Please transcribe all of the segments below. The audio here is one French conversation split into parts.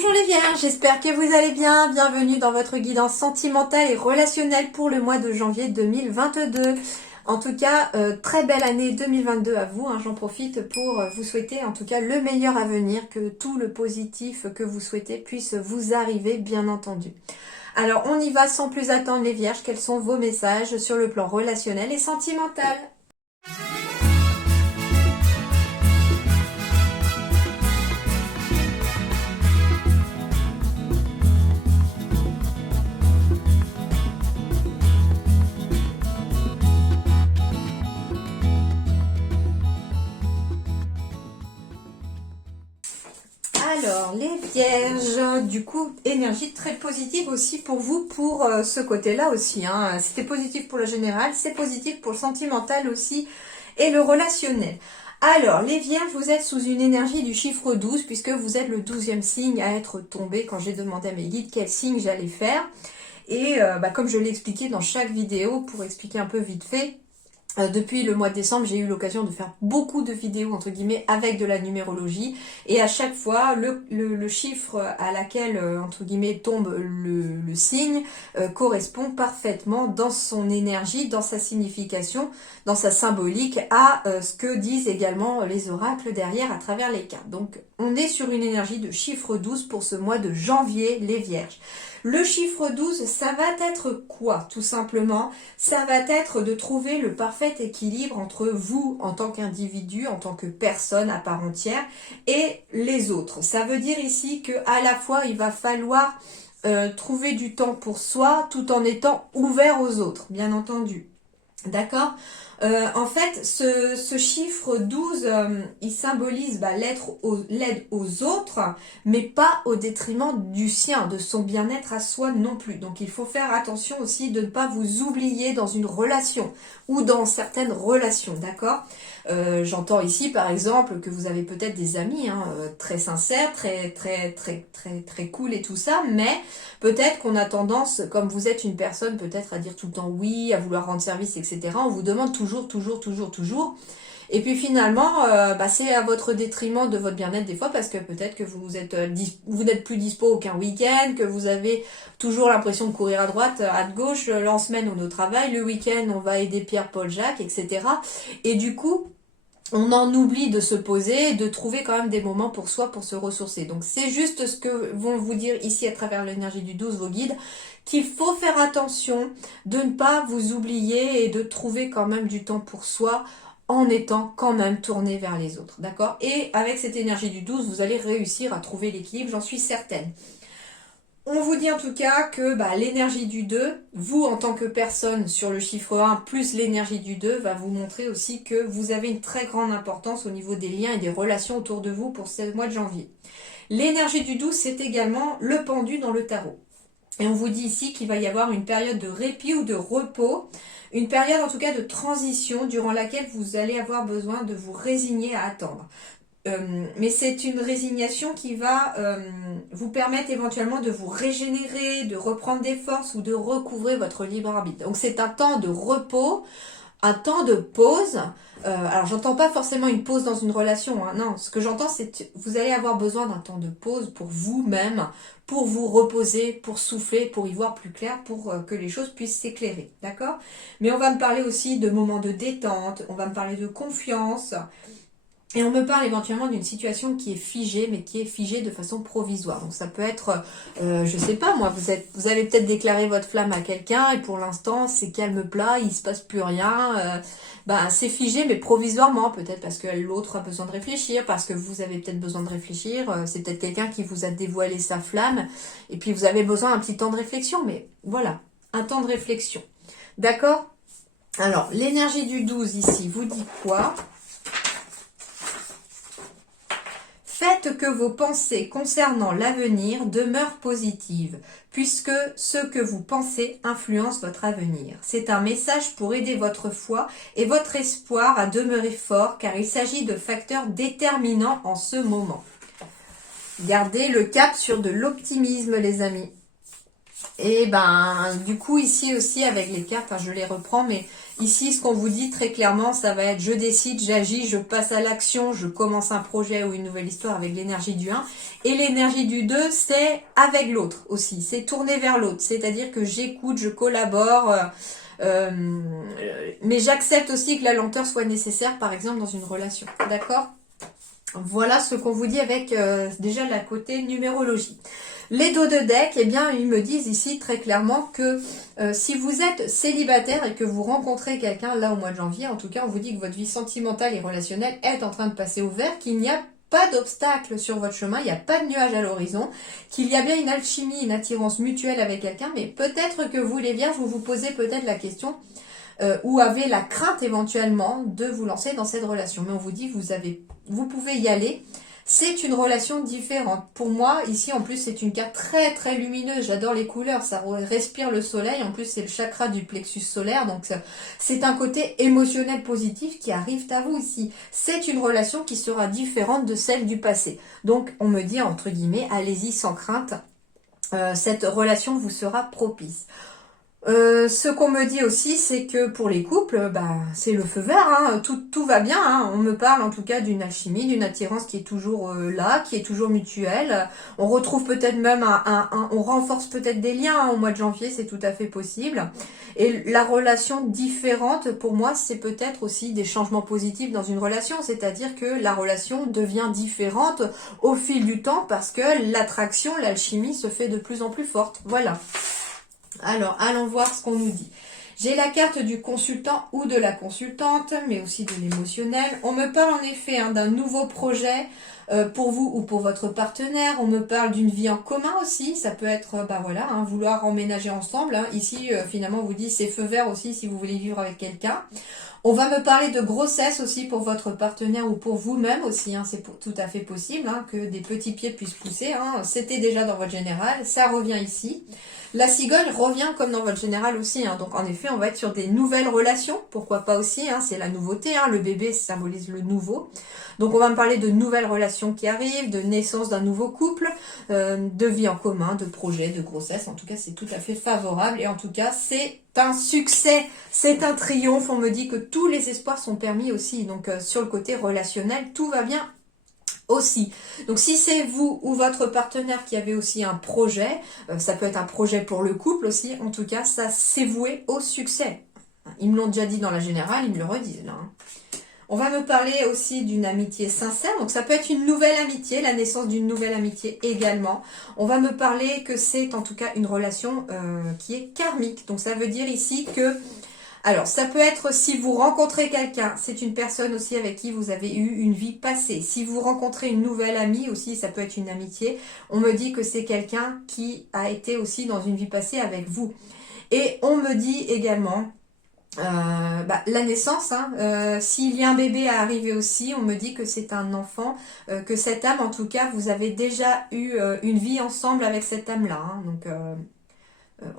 Bonjour les Vierges, j'espère que vous allez bien. Bienvenue dans votre guidance sentimentale et relationnelle pour le mois de janvier 2022. En tout cas, très belle année 2022 à vous. J'en profite pour vous souhaiter en tout cas le meilleur à venir, que tout le positif que vous souhaitez puisse vous arriver, bien entendu. Alors, on y va sans plus attendre les Vierges. Quels sont vos messages sur le plan relationnel et sentimental ? Alors, les Vierges, du coup, énergie très positive aussi pour vous, pour ce côté-là aussi. C'était positif pour le général, c'est positif pour le sentimental aussi et le relationnel. Alors, les Vierges, vous êtes sous une énergie du chiffre 12, puisque vous êtes le 12e signe à être tombé quand j'ai demandé à mes guides quel signe j'allais faire. Et comme je l'ai expliqué dans chaque vidéo, pour expliquer un peu vite fait, depuis le mois de décembre, j'ai eu l'occasion de faire beaucoup de vidéos, entre guillemets, avec de la numérologie. Et à chaque fois, le chiffre à laquelle, entre guillemets, tombe le signe correspond parfaitement dans son énergie, dans sa signification, dans sa symbolique, à ce que disent également les oracles derrière à travers les cartes. Donc, on est sur une énergie de chiffre 12 pour ce mois de janvier, les Vierges. Le chiffre 12, ça va être quoi, tout simplement? Ça va être de trouver le parfait équilibre entre vous en tant qu'individu, en tant que personne à part entière, et les autres. Ça veut dire ici que à la fois, il va falloir trouver du temps pour soi, tout en étant ouvert aux autres, bien entendu. D'accord. En fait, ce chiffre 12, il symbolise l'aide aux autres, mais pas au détriment du sien, de son bien-être à soi non plus. Donc il faut faire attention aussi de ne pas vous oublier dans une relation ou dans certaines relations, d'accord. J'entends ici par exemple que vous avez peut-être des amis très sincères, très cool et tout ça, mais peut-être qu'on a tendance, comme vous êtes une personne peut-être à dire tout le temps oui, à vouloir rendre service, etc. On vous demande toujours. Et puis finalement, c'est à votre détriment de votre bien-être des fois, parce que peut-être que vous n'êtes plus dispo aucun week-end, que vous avez toujours l'impression de courir à droite, à gauche, en semaine on est au travail, le week-end on va aider Pierre, Paul, Jacques, etc. Et du coup, on en oublie de se poser et de trouver quand même des moments pour soi, pour se ressourcer. Donc c'est juste ce que vont vous dire ici à travers l'énergie du 12 vos guides, qu'il faut faire attention de ne pas vous oublier et de trouver quand même du temps pour soi en étant quand même tourné vers les autres. D'accord? Et avec cette énergie du 12, vous allez réussir à trouver l'équilibre, j'en suis certaine. On vous dit en tout cas que l'énergie du 2, vous en tant que personne sur le chiffre 1, plus l'énergie du 2, va vous montrer aussi que vous avez une très grande importance au niveau des liens et des relations autour de vous pour ce mois de janvier. L'énergie du 12, c'est également le pendu dans le tarot. Et on vous dit ici qu'il va y avoir une période de répit ou de repos, une période en tout cas de transition durant laquelle vous allez avoir besoin de vous résigner à attendre. Mais c'est une résignation qui va vous permettre éventuellement de vous régénérer, de reprendre des forces ou de recouvrer votre libre arbitre. Donc c'est un temps de repos, un temps de pause. Alors j'entends pas forcément une pause dans une relation, non, ce que j'entends c'est que vous allez avoir besoin d'un temps de pause pour vous-même, pour vous reposer, pour souffler, pour y voir plus clair, pour que les choses puissent s'éclairer, d'accord? Mais on va me parler aussi de moments de détente, on va me parler de confiance. Et on me parle éventuellement d'une situation qui est figée, mais qui est figée de façon provisoire. Donc ça peut être, je sais pas moi, vous avez peut-être déclaré votre flamme à quelqu'un et pour l'instant c'est calme plat, il se passe plus rien. C'est figé mais provisoirement, peut-être parce que l'autre a besoin de réfléchir, parce que vous avez peut-être besoin de réfléchir. C'est peut-être quelqu'un qui vous a dévoilé sa flamme et puis vous avez besoin d'un petit temps de réflexion. Mais voilà, un temps de réflexion. D'accord? Alors l'énergie du 12 ici vous dit quoi? Faites que vos pensées concernant l'avenir demeurent positives, puisque ce que vous pensez influence votre avenir. C'est un message pour aider votre foi et votre espoir à demeurer fort, car il s'agit de facteurs déterminants en ce moment. Gardez le cap sur de l'optimisme, les amis. Et du coup, ici aussi, avec les cartes, je les reprends, mais Ici, ce qu'on vous dit très clairement, ça va être je décide, j'agis, je passe à l'action, je commence un projet ou une nouvelle histoire avec l'énergie du 1. Et l'énergie du 2, c'est avec l'autre aussi, c'est tourner vers l'autre. C'est-à-dire que j'écoute, je collabore, mais j'accepte aussi que la lenteur soit nécessaire, par exemple, dans une relation. D'accord ? Voilà ce qu'on vous dit avec déjà la côté numérologie. Les dos de deck, eh bien, ils me disent ici très clairement que si vous êtes célibataire et que vous rencontrez quelqu'un, là au mois de janvier, en tout cas, on vous dit que votre vie sentimentale et relationnelle est en train de passer au vert, qu'il n'y a pas d'obstacle sur votre chemin, il n'y a pas de nuage à l'horizon, qu'il y a bien une alchimie, une attirance mutuelle avec quelqu'un, mais peut-être que vous, les vierges, vous vous posez peut-être la question ou avez la crainte éventuellement de vous lancer dans cette relation. Mais on vous dit, vous pouvez y aller. C'est une relation différente. Pour moi, ici, en plus, c'est une carte très, très lumineuse. J'adore les couleurs. Ça respire le soleil. En plus, c'est le chakra du plexus solaire. Donc, c'est un côté émotionnel positif qui arrive à vous ici. C'est une relation qui sera différente de celle du passé. Donc, on me dit, entre guillemets, allez-y sans crainte. Cette relation vous sera propice. Ce qu'on me dit aussi, c'est que pour les couples, c'est le feu vert, hein, tout va bien. Hein. On me parle en tout cas d'une alchimie, d'une attirance qui est toujours là, qui est toujours mutuelle. On retrouve peut-être même on renforce peut-être des liens hein, au mois de janvier, c'est tout à fait possible. Et la relation différente, pour moi, c'est peut-être aussi des changements positifs dans une relation, c'est-à-dire que la relation devient différente au fil du temps parce que l'attraction, l'alchimie se fait de plus en plus forte. Voilà. Alors, allons voir ce qu'on nous dit. J'ai la carte du consultant ou de la consultante, mais aussi de l'émotionnel. On me parle en effet hein, d'un nouveau projet pour vous ou pour votre partenaire. On me parle d'une vie en commun aussi. Ça peut être, vouloir emménager ensemble. Hein. Ici, finalement, on vous dit c'est feu vert aussi si vous voulez vivre avec quelqu'un. On va me parler de grossesse aussi pour votre partenaire ou pour vous-même aussi. Hein. C'est tout à fait possible hein, que des petits pieds puissent pousser. Hein. C'était déjà dans votre général. Ça revient ici. La cigogne revient comme dans votre général aussi. Hein. Donc en effet, on va être sur des nouvelles relations. Pourquoi pas aussi. Hein. C'est la nouveauté. Hein. Le bébé symbolise le nouveau. Donc on va me parler de nouvelles relations qui arrivent, de naissance d'un nouveau couple, de vie en commun, de projet, de grossesse. En tout cas, c'est tout à fait favorable. Et en tout cas, c'est un succès, c'est un triomphe. On me dit que tous les espoirs sont permis aussi. Donc sur le côté relationnel, tout va bien aussi. Donc si c'est vous ou votre partenaire qui avez aussi un projet, ça peut être un projet pour le couple aussi, en tout cas, ça c'est voué au succès. Ils me l'ont déjà dit dans la générale, ils me le redisent là. Hein. On va me parler aussi d'une amitié sincère, donc ça peut être une nouvelle amitié, la naissance d'une nouvelle amitié également. On va me parler que c'est en tout cas une relation qui est karmique, donc ça veut dire ici que... Alors, ça peut être si vous rencontrez quelqu'un, c'est une personne aussi avec qui vous avez eu une vie passée. Si vous rencontrez une nouvelle amie aussi, ça peut être une amitié. On me dit que c'est quelqu'un qui a été aussi dans une vie passée avec vous. Et on me dit également... la naissance, hein, s'il y a un bébé à arriver aussi, on me dit que c'est un enfant, que cette âme, en tout cas, vous avez déjà eu une vie ensemble avec cette âme-là. Hein, donc,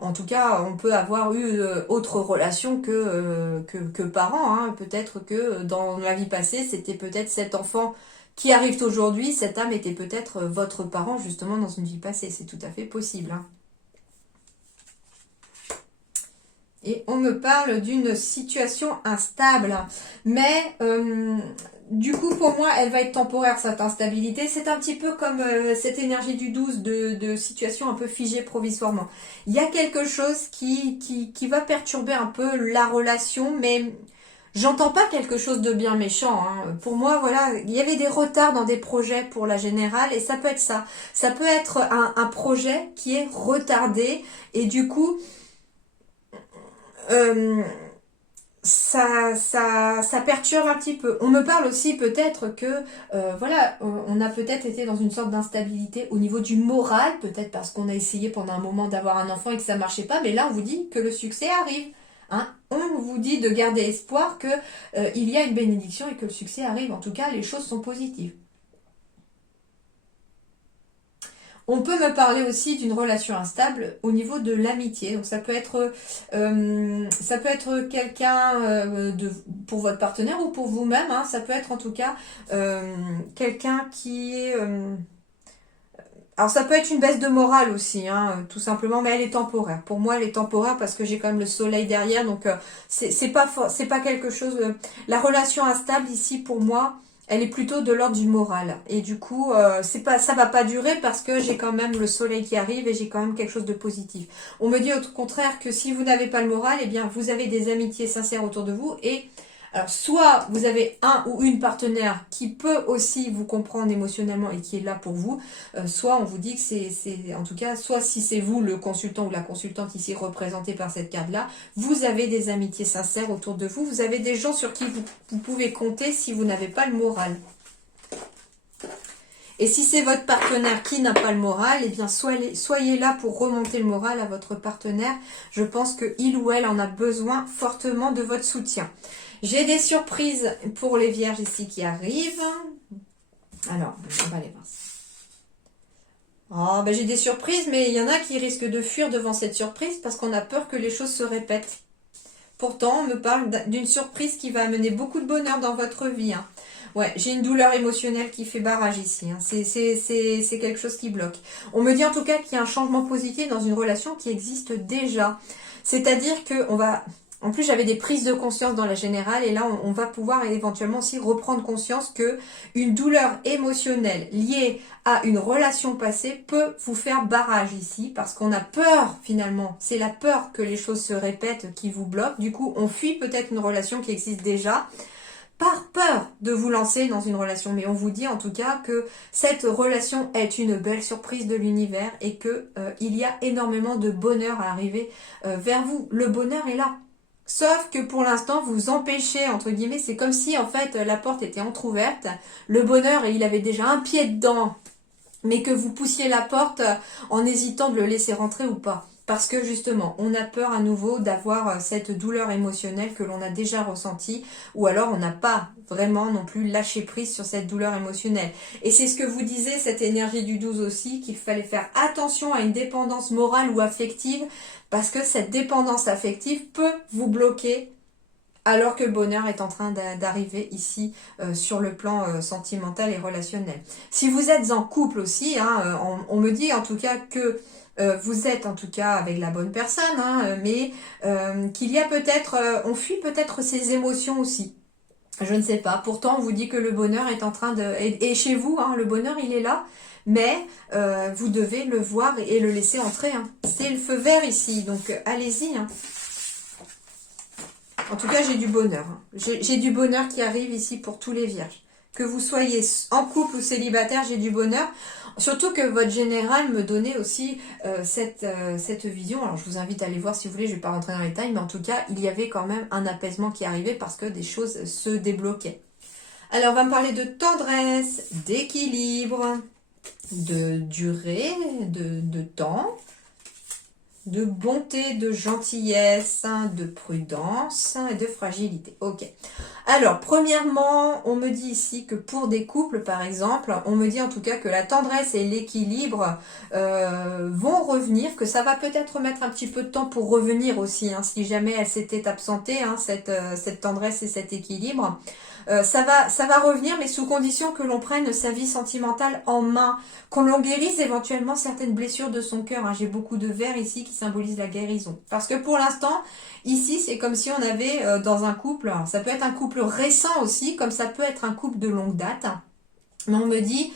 en tout cas, on peut avoir eu autre relation que parents. Hein. Peut-être que dans la vie passée, c'était peut-être cet enfant qui arrive aujourd'hui, cette âme était peut-être votre parent justement dans une vie passée. C'est tout à fait possible. Hein. Et on me parle d'une situation instable. Mais du coup, pour moi, elle va être temporaire, cette instabilité. C'est un petit peu comme cette énergie du 12 de situation un peu figée provisoirement. Il y a quelque chose qui va perturber un peu la relation, mais j'entends pas quelque chose de bien méchant. Hein. Pour moi, voilà, il y avait des retards dans des projets pour la générale, et ça peut être ça. Ça peut être un projet qui est retardé, et du coup... ça perturbe un petit peu. On me parle aussi peut-être que, on a peut-être été dans une sorte d'instabilité au niveau du moral, peut-être parce qu'on a essayé pendant un moment d'avoir un enfant et que ça marchait pas, mais là on vous dit que le succès arrive. Hein. On vous dit de garder espoir que il y a une bénédiction et que le succès arrive. En tout cas, les choses sont positives. On peut me parler aussi d'une relation instable au niveau de l'amitié. Donc ça peut être quelqu'un pour votre partenaire ou pour vous-même. Hein. Ça peut être en tout cas quelqu'un qui est Alors ça peut être une baisse de morale aussi, hein, tout simplement, mais elle est temporaire. Pour moi, elle est temporaire parce que j'ai quand même le soleil derrière, donc c'est pas quelque chose. La relation instable ici, pour moi, elle est plutôt de l'ordre du moral. Et du coup, ça va pas durer parce que j'ai quand même le soleil qui arrive et j'ai quand même quelque chose de positif. On me dit au contraire que si vous n'avez pas le moral, eh bien vous avez des amitiés sincères autour de vous et alors, soit vous avez un ou une partenaire qui peut aussi vous comprendre émotionnellement et qui est là pour vous, soit on vous dit que en tout cas, soit si c'est vous le consultant ou la consultante ici représentée par cette carte-là, vous avez des amitiés sincères autour de vous, vous avez des gens sur qui vous pouvez compter si vous n'avez pas le moral. Et si c'est votre partenaire qui n'a pas le moral, eh bien soyez là pour remonter le moral à votre partenaire. Je pense qu'il ou elle en a besoin fortement de votre soutien. J'ai des surprises pour les vierges ici qui arrivent. Alors, on va aller voir ça. Oh, ben j'ai des surprises, mais il y en a qui risquent de fuir devant cette surprise parce qu'on a peur que les choses se répètent. Pourtant, on me parle d'une surprise qui va amener beaucoup de bonheur dans votre vie. Hein. Ouais, j'ai une douleur émotionnelle qui fait barrage ici. Hein. C'est quelque chose qui bloque. On me dit en tout cas qu'il y a un changement positif dans une relation qui existe déjà. C'est-à-dire que on va... En plus, j'avais des prises de conscience dans la générale et là, on va pouvoir éventuellement aussi reprendre conscience que une douleur émotionnelle liée à une relation passée peut vous faire barrage ici parce qu'on a peur finalement. C'est la peur que les choses se répètent qui vous bloque. Du coup, on fuit peut-être une relation qui existe déjà par peur de vous lancer dans une relation. Mais on vous dit en tout cas que cette relation est une belle surprise de l'univers et que il y a énormément de bonheur à arriver vers vous. Le bonheur est là. Sauf que pour l'instant, vous empêchez, entre guillemets, c'est comme si en fait la porte était entrouverte, le bonheur, il avait déjà un pied dedans, mais que vous poussiez la porte en hésitant de le laisser rentrer ou pas. Parce que justement, on a peur à nouveau d'avoir cette douleur émotionnelle que l'on a déjà ressentie, ou alors on n'a pas vraiment non plus lâché prise sur cette douleur émotionnelle. Et c'est ce que vous disiez, cette énergie du 12 aussi, qu'il fallait faire attention à une dépendance morale ou affective, parce que cette dépendance affective peut vous bloquer alors que le bonheur est en train d'arriver ici sur le plan sentimental et relationnel. Si vous êtes en couple aussi, hein, on me dit en tout cas que vous êtes en tout cas avec la bonne personne, hein, mais qu'il y a peut-être, on fuit peut-être ses émotions aussi. Je ne sais pas. Pourtant, on vous dit que le bonheur est en train de... Et chez vous, hein, le bonheur, il est là, mais vous devez le voir et le laisser entrer. Hein. C'est le feu vert ici, donc allez-y. Hein. En tout cas, j'ai du bonheur. Hein. J'ai du bonheur qui arrive ici pour tous les vierges. Que vous soyez en couple ou célibataire, j'ai du bonheur. Surtout que votre général me donnait aussi cette vision. Alors, je vous invite à aller voir si vous voulez. Je ne vais pas rentrer dans les détails. Mais en tout cas, il y avait quand même un apaisement qui arrivait parce que des choses se débloquaient. Alors, on va me parler de tendresse, d'équilibre, de durée, de temps, de bonté, de gentillesse, de prudence et de fragilité. Ok. Alors, premièrement, on me dit ici que pour des couples, par exemple, on me dit en tout cas que la tendresse et l'équilibre vont revenir, que ça va peut-être mettre un petit peu de temps pour revenir aussi, hein, si jamais elle s'était absentée, hein, cette tendresse et cet équilibre. Ça va revenir, mais sous condition que l'on prenne sa vie sentimentale en main, qu'on l'on guérisse éventuellement certaines blessures de son cœur. Hein. J'ai beaucoup de vers ici qui symbolisent la guérison. Parce que pour l'instant, ici, c'est comme si on avait dans un couple, alors ça peut être un couple récent aussi, comme ça peut être un couple de longue date. Mais on me dit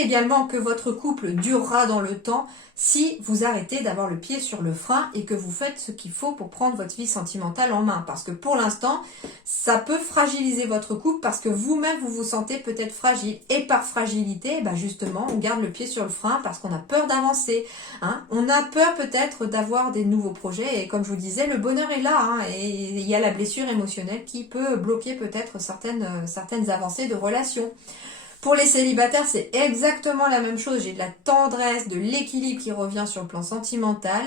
également que votre couple durera dans le temps si vous arrêtez d'avoir le pied sur le frein et que vous faites ce qu'il faut pour prendre votre vie sentimentale en main. Parce que pour l'instant, ça peut fragiliser votre couple parce que vous-même, vous vous sentez peut-être fragile. Et par fragilité, bah justement, on garde le pied sur le frein parce qu'on a peur d'avancer. Hein. On a peur peut-être d'avoir des nouveaux projets. Et comme je vous disais, le bonheur est là. Hein, et il y a la blessure émotionnelle qui peut bloquer peut-être certaines avancées de relations. Pour les célibataires, c'est exactement la même chose. J'ai de la tendresse, de l'équilibre qui revient sur le plan sentimental.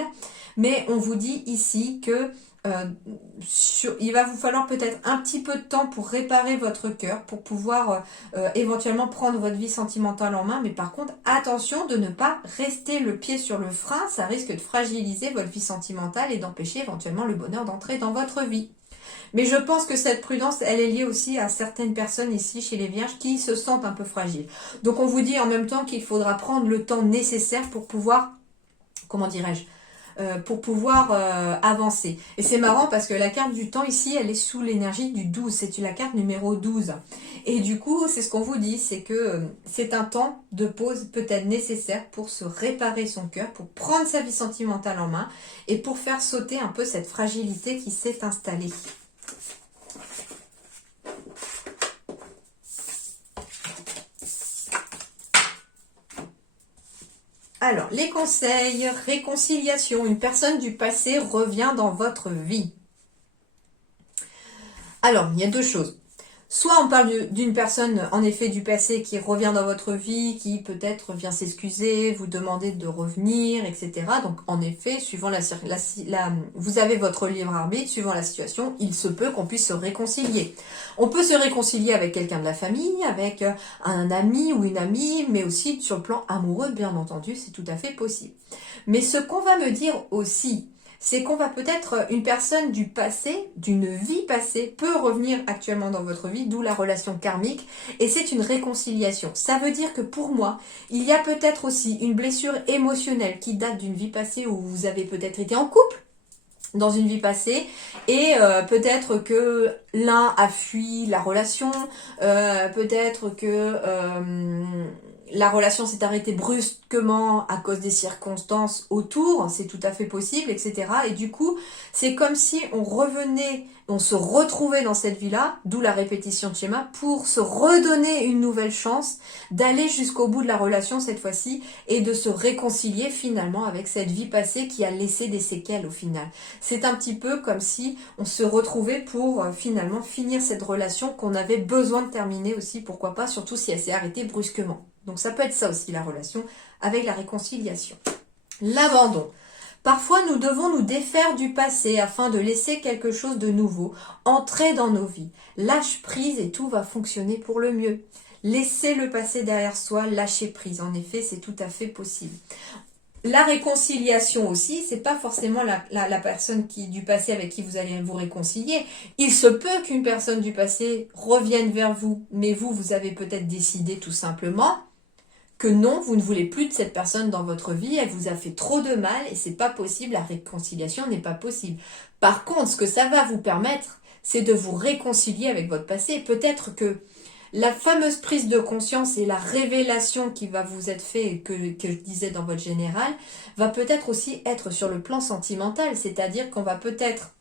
Mais on vous dit ici que il va vous falloir peut-être un petit peu de temps pour réparer votre cœur, pour pouvoir éventuellement prendre votre vie sentimentale en main. Mais par contre, attention de ne pas rester le pied sur le frein. Ça risque de fragiliser votre vie sentimentale et d'empêcher éventuellement le bonheur d'entrer dans votre vie. Mais je pense que cette prudence, elle est liée aussi à certaines personnes ici, chez les Vierges, qui se sentent un peu fragiles. Donc on vous dit en même temps qu'il faudra prendre le temps nécessaire pour pouvoir, comment dirais-je, pour pouvoir avancer. Et c'est marrant parce que la carte du temps ici, elle est sous l'énergie du 12. C'est la carte numéro 12. Et du coup, c'est ce qu'on vous dit, c'est que c'est un temps de pause peut-être nécessaire pour se réparer son cœur, pour prendre sa vie sentimentale en main et pour faire sauter un peu cette fragilité qui s'est installée. Alors, les conseils, réconciliation. Une personne du passé revient dans votre vie. Alors, il y a deux choses. Soit on parle d'une personne, en effet, du passé qui revient dans votre vie, qui peut-être vient s'excuser, vous demander de revenir, etc. Donc, en effet, suivant vous avez votre libre arbitre, suivant la situation, il se peut qu'on puisse se réconcilier. On peut se réconcilier avec quelqu'un de la famille, avec un ami ou une amie, mais aussi sur le plan amoureux, bien entendu, c'est tout à fait possible. Mais ce qu'on va me dire aussi, c'est qu'on va peut-être, une personne du passé, d'une vie passée, peut revenir actuellement dans votre vie, d'où la relation karmique, et c'est une réconciliation. Ça veut dire que pour moi, il y a peut-être aussi une blessure émotionnelle qui date d'une vie passée où vous avez peut-être été en couple, dans une vie passée, et peut-être que l'un a fui la relation, peut-être que la relation s'est arrêtée brusquement à cause des circonstances autour, c'est tout à fait possible, etc. Et du coup, c'est comme si on revenait, on se retrouvait dans cette vie-là, d'où la répétition de schéma, pour se redonner une nouvelle chance d'aller jusqu'au bout de la relation cette fois-ci et de se réconcilier finalement avec cette vie passée qui a laissé des séquelles au final. C'est un petit peu comme si on se retrouvait pour finalement finir cette relation qu'on avait besoin de terminer aussi, pourquoi pas, surtout si elle s'est arrêtée brusquement. Donc ça peut être ça aussi la relation avec la réconciliation. L'abandon. Parfois nous devons nous défaire du passé afin de laisser quelque chose de nouveau entrer dans nos vies. Lâche prise et tout va fonctionner pour le mieux. Laisser le passé derrière soi, lâcher prise. En effet, c'est tout à fait possible. La réconciliation aussi, c'est pas forcément la personne du passé avec qui vous allez vous réconcilier. Il se peut qu'une personne du passé revienne vers vous, mais vous avez peut-être décidé tout simplement que non, vous ne voulez plus de cette personne dans votre vie, elle vous a fait trop de mal et c'est pas possible, la réconciliation n'est pas possible. Par contre, ce que ça va vous permettre, c'est de vous réconcilier avec votre passé. Peut-être que la fameuse prise de conscience et la révélation qui va vous être faite, que je disais dans votre général, va peut-être aussi être sur le plan sentimental, c'est-à-dire qu'on va peut-être,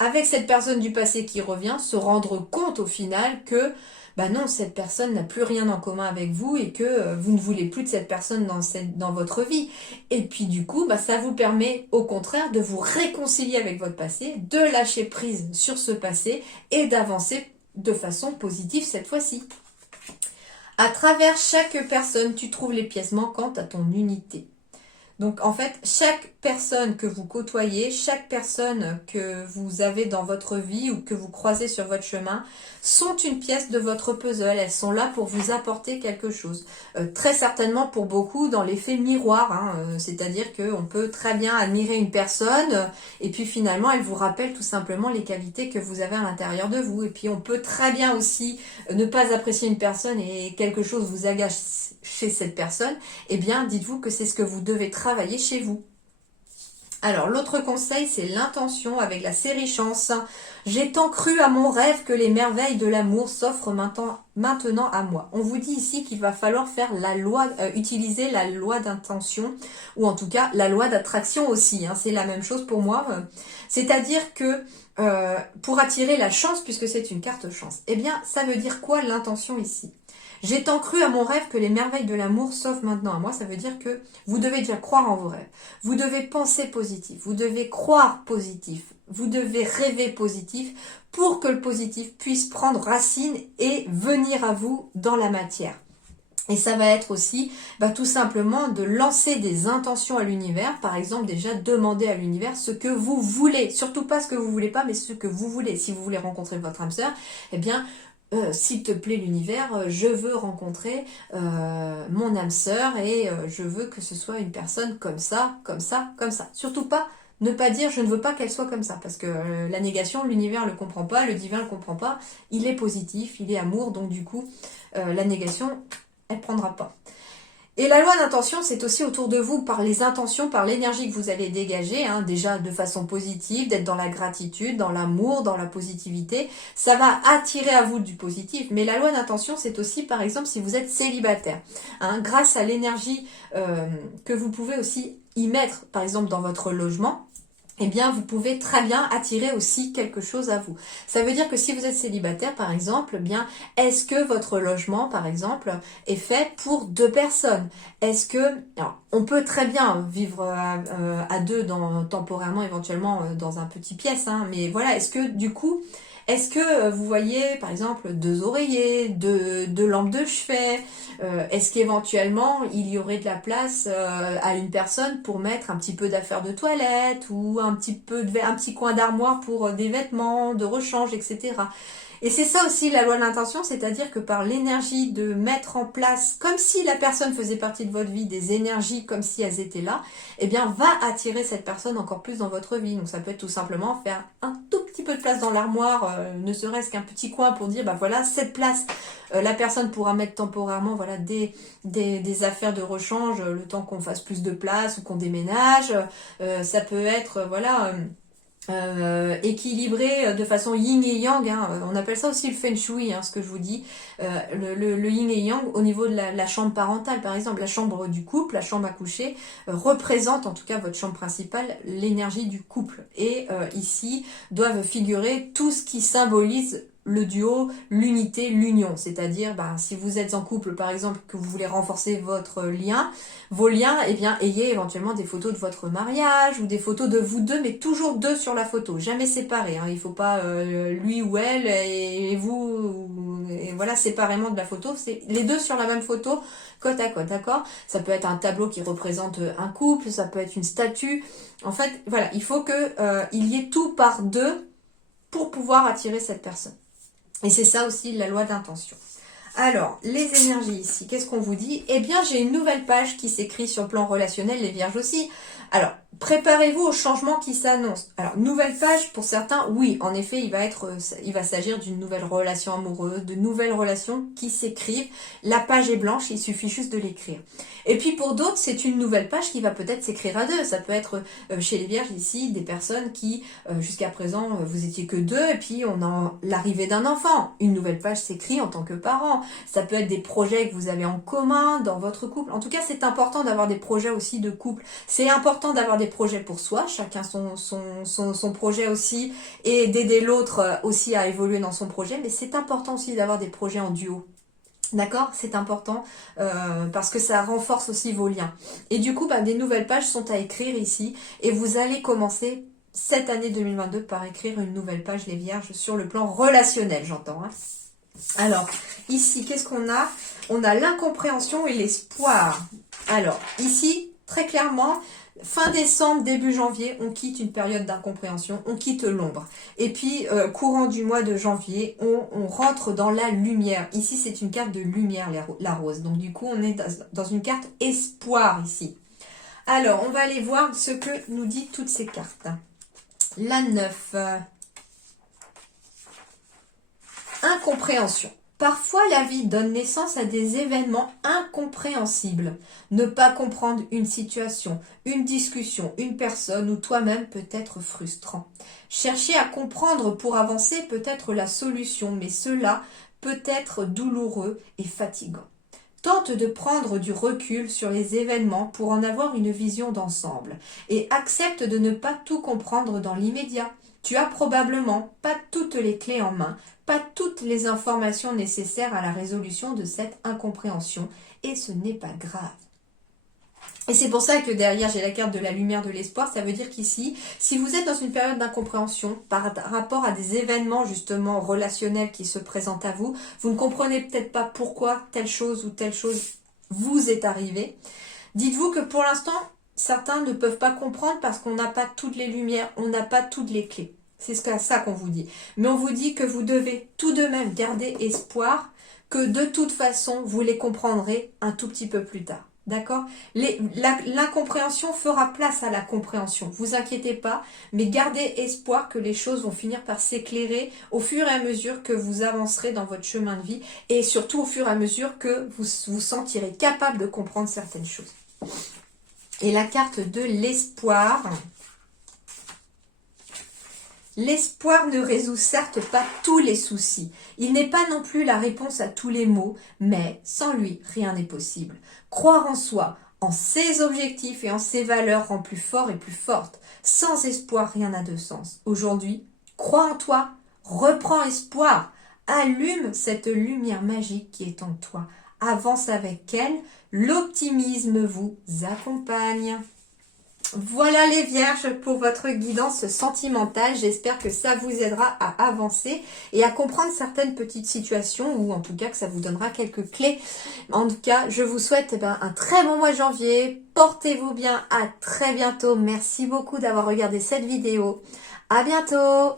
avec cette personne du passé qui revient, se rendre compte au final que non, cette personne n'a plus rien en commun avec vous et que vous ne voulez plus de cette personne dans votre vie. Et puis du coup, ça vous permet au contraire de vous réconcilier avec votre passé, de lâcher prise sur ce passé et d'avancer de façon positive cette fois-ci. À travers chaque personne, tu trouves les pièces manquantes à ton unité. Donc en fait, chaque personne que vous côtoyez, chaque personne que vous avez dans votre vie ou que vous croisez sur votre chemin, sont une pièce de votre puzzle. Elles sont là pour vous apporter quelque chose. Très certainement pour beaucoup dans l'effet miroir, c'est-à-dire qu'on peut très bien admirer une personne et puis finalement elle vous rappelle tout simplement les qualités que vous avez à l'intérieur de vous. Et puis on peut très bien aussi ne pas apprécier une personne et quelque chose vous agace chez cette personne. Eh bien dites-vous que c'est ce que vous devez travailler chez vous. Alors, l'autre conseil, c'est l'intention avec la série chance. J'ai tant cru à mon rêve que les merveilles de l'amour s'offrent maintenant à moi. On vous dit ici qu'il va falloir faire utiliser la loi d'intention, ou en tout cas la loi d'attraction aussi. C'est la même chose pour moi. C'est-à-dire que pour attirer la chance, puisque c'est une carte chance, eh bien, ça veut dire quoi l'intention ici ? J'ai tant cru à mon rêve que les merveilles de l'amour s'offrent maintenant à moi. Ça veut dire que vous devez déjà croire en vos rêves. Vous devez penser positif. Vous devez croire positif. Vous devez rêver positif pour que le positif puisse prendre racine et venir à vous dans la matière. Et ça va être aussi tout simplement de lancer des intentions à l'univers. Par exemple, déjà demander à l'univers ce que vous voulez. Surtout pas ce que vous voulez pas, mais ce que vous voulez. Si vous voulez rencontrer votre âme sœur, eh bien... s'il te plaît l'univers, je veux rencontrer mon âme sœur et je veux que ce soit une personne comme ça, comme ça, comme ça. Surtout pas ne pas dire je ne veux pas qu'elle soit comme ça, parce que la négation, l'univers ne le comprend pas, le divin ne le comprend pas, il est positif, il est amour, donc du coup, la négation, elle ne prendra pas. Et la loi d'intention, c'est aussi autour de vous, par les intentions, par l'énergie que vous allez dégager, hein, déjà de façon positive, d'être dans la gratitude, dans l'amour, dans la positivité. Ça va attirer à vous du positif. Mais la loi d'intention, c'est aussi, par exemple, si vous êtes célibataire. Hein, grâce à l'énergie que vous pouvez aussi y mettre, par exemple, dans votre logement, eh bien, vous pouvez très bien attirer aussi quelque chose à vous. Ça veut dire que si vous êtes célibataire, par exemple, eh bien, est-ce que votre logement, par exemple, est fait pour 2 personnes? Est-ce que, alors, on peut très bien vivre à deux, temporairement, éventuellement, dans un petit pièce, hein, mais voilà, est-ce que, du coup, est-ce que vous voyez, par exemple, 2 oreillers, deux lampes de chevet, est-ce qu'éventuellement, il y aurait de la place à une personne pour mettre un petit peu d'affaires de toilette ou un petit coin d'armoire pour des vêtements, de rechange, etc. Et c'est ça aussi la loi de l'intention, c'est-à-dire que par l'énergie de mettre en place, comme si la personne faisait partie de votre vie, des énergies comme si elles étaient là, eh bien va attirer cette personne encore plus dans votre vie. Donc ça peut être tout simplement faire un tout petit peu de place dans l'armoire, ne serait-ce qu'un petit coin pour dire, bah voilà, cette place, la personne pourra mettre temporairement voilà des affaires de rechange, le temps qu'on fasse plus de place ou qu'on déménage. Ça peut être, voilà... équilibré de façon yin et yang, hein. On appelle ça aussi le feng shui, hein, ce que je vous dis, le yin et yang au niveau de la chambre parentale, par exemple la chambre du couple, la chambre à coucher, représente en tout cas votre chambre principale, l'énergie du couple, et ici doivent figurer tout ce qui symbolise le duo, l'unité, l'union, c'est-à-dire si vous êtes en couple par exemple, que vous voulez renforcer vos liens, eh bien ayez éventuellement des photos de votre mariage ou des photos de vous deux, mais toujours deux sur la photo, jamais séparés, hein. Il faut pas lui ou elle et vous, et voilà, séparément de la photo, c'est les deux sur la même photo, côte à côte, d'accord? Ça peut être un tableau qui représente un couple, ça peut être une statue, en fait, voilà, il faut que il y ait tout par deux pour pouvoir attirer cette personne. Et c'est ça aussi la loi d'intention. Alors, les énergies ici, qu'est-ce qu'on vous dit? Eh bien, j'ai une nouvelle page qui s'écrit sur le plan relationnel, les vierges aussi. Alors, préparez-vous au changement qui s'annonce. Alors, nouvelle page, pour certains, oui, en effet, il va s'agir d'une nouvelle relation amoureuse, de nouvelles relations qui s'écrivent. La page est blanche, il suffit juste de l'écrire. Et puis pour d'autres, c'est une nouvelle page qui va peut-être s'écrire à deux. Ça peut être chez les vierges ici, des personnes qui, jusqu'à présent, vous étiez que deux, et puis on a l'arrivée d'un enfant. Une nouvelle page s'écrit en tant que parent. Ça peut être des projets que vous avez en commun dans votre couple. En tout cas, c'est important d'avoir des projets aussi de couple. C'est important d'avoir des projets pour soi, chacun son projet aussi, et d'aider l'autre aussi à évoluer dans son projet, mais c'est important aussi d'avoir des projets en duo. D'accord, c'est important parce que ça renforce aussi vos liens. Et du coup, des nouvelles pages sont à écrire ici, et vous allez commencer cette année 2022 par écrire une nouvelle page, les vierges, sur le plan relationnel, j'entends, hein. Alors, ici, qu'est-ce qu'on a? On a l'incompréhension et l'espoir. Alors, ici, très clairement, fin décembre, début janvier, on quitte une période d'incompréhension, on quitte l'ombre. Et puis, courant du mois de janvier, on rentre dans la lumière. Ici, c'est une carte de lumière, la rose. Donc, du coup, on est dans une carte espoir ici. Alors, on va aller voir ce que nous dit toutes ces cartes. La 9. Incompréhension. Parfois, la vie donne naissance à des événements incompréhensibles. Ne pas comprendre une situation, une discussion, une personne ou toi-même peut être frustrant. Chercher à comprendre pour avancer peut être la solution, mais cela peut être douloureux et fatigant. Tente de prendre du recul sur les événements pour en avoir une vision d'ensemble et accepte de ne pas tout comprendre dans l'immédiat. Tu as probablement pas toutes les clés en main, pas toutes les informations nécessaires à la résolution de cette incompréhension, et ce n'est pas grave. Et c'est pour ça que derrière j'ai la carte de la lumière de l'espoir. Ça veut dire qu'ici, si vous êtes dans une période d'incompréhension par rapport à des événements justement relationnels qui se présentent à vous, vous ne comprenez peut-être pas pourquoi telle chose ou telle chose vous est arrivée, dites-vous que pour l'instant, certains ne peuvent pas comprendre parce qu'on n'a pas toutes les lumières, on n'a pas toutes les clés. C'est ça qu'on vous dit. Mais on vous dit que vous devez tout de même garder espoir que de toute façon, vous les comprendrez un tout petit peu plus tard. D'accord? L'incompréhension fera place à la compréhension. Vous inquiétez pas, mais gardez espoir que les choses vont finir par s'éclairer au fur et à mesure que vous avancerez dans votre chemin de vie et surtout au fur et à mesure que vous vous sentirez capable de comprendre certaines choses. Et la carte de l'espoir. L'espoir ne résout certes pas tous les soucis. Il n'est pas non plus la réponse à tous les maux, mais sans lui, rien n'est possible. Croire en soi, en ses objectifs et en ses valeurs rend plus fort et plus forte. Sans espoir, rien n'a de sens. Aujourd'hui, crois en toi, reprends espoir, allume cette lumière magique qui est en toi. Avance avec elle, l'optimisme vous accompagne. Voilà les vierges pour votre guidance sentimentale. J'espère que ça vous aidera à avancer et à comprendre certaines petites situations ou en tout cas que ça vous donnera quelques clés. En tout cas, je vous souhaite un très bon mois de janvier. Portez-vous bien. À très bientôt. Merci beaucoup d'avoir regardé cette vidéo. À bientôt.